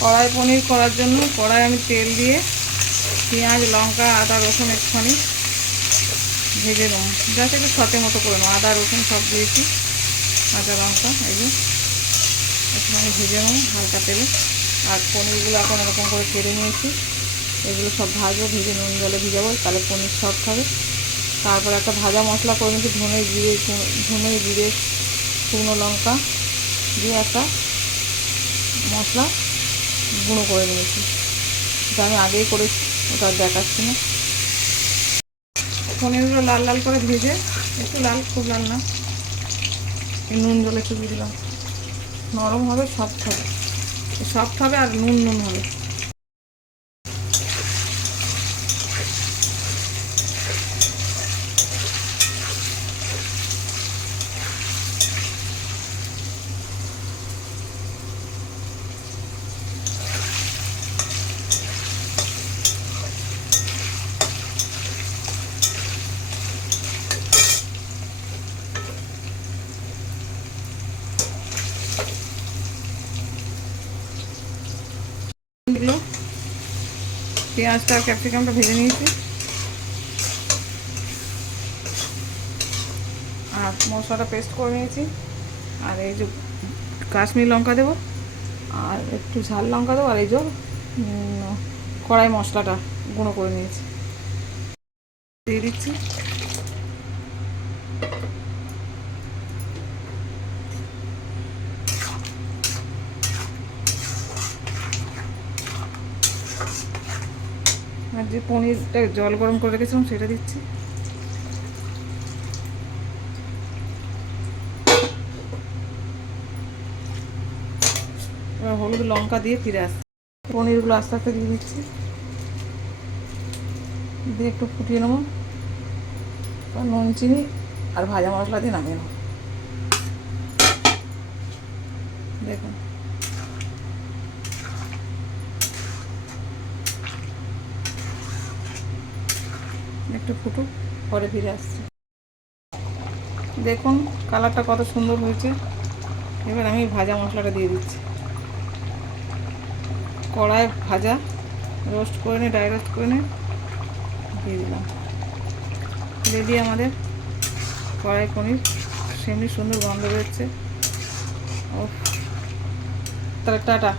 কড়াই পনির করার জন্য কড়াই আমি তেল দিয়ে পেঁয়াজ লঙ্কা আদা রসুন একটুখানি ভেজে নেব, যাতে একটু সতে মতো করে নেবো। আদা রসুন সব দিয়েছি, কাঁচা লঙ্কা এই একটুখানি ভেজে নেব হালকা তেলে। আর পনিরগুলো এখন এরকম করে কেটে নিয়েছি, এগুলো সব ভাজবো, ভেজে নুন জলে ভিজাবো, তাহলে পনির সফট হবে। তারপর একটা ভাজা মশলা করে নিয়েছি, ধনে জিরে শুকনো লঙ্কা দিয়ে একটা মশলা গুঁড়ো করে নিয়েছি, এটা আমি আগেই করেছি, ওটা দেখাচ্ছি না। পনিরগুলো লাল লাল করে ভেজে, একটু লাল, খুব লাল না, নুন জলে একটু দিয়ে দিলাম, নরম হবে, সফট হবে, সফট হবে আর নুন নুন হবে। পেঁয়াজটা আর ক্যাপসিকামটা ভেজে নিয়েছি, আর মশলাটা পেস্ট করে নিয়েছি। আর এই যে কাশ্মীরি লঙ্কা দেবো, আর একটু ঝাল লঙ্কা দেবো, আর এই যে কড়াই মশলাটা গুঁড়ো করে নিয়েছি দিয়ে দিচ্ছি। আর যে পনিরটা জল গরম করে রেখেছিলাম সেটা দিচ্ছি। এবার হলুদ লঙ্কা দিয়ে ফিরে আসছি, পনিরগুলো আস্তে আস্তে দিয়ে দিচ্ছি, দিয়ে একটু ফুটিয়ে নেবো, নুন চিনি আর ভাজা মশলা দিয়ে নামিয়ে নেবো। দেখুন একটু ফুটুক, পরে ফিরে আসছি। দেখুন কালারটা কত সুন্দর হয়েছে। এবার আমি ভাজা মশলাটা দিয়ে দিচ্ছি, কড়াই ভাজা রোস্ট করে নিয়ে, ড্রাই রোস্ট করে নিয়ে দিয়ে দিলাম। রেডি আমাদের কড়াই পনির, সেমনি সুন্দর গন্ধ বেরোচ্ছে। ও তাহলে টাটা।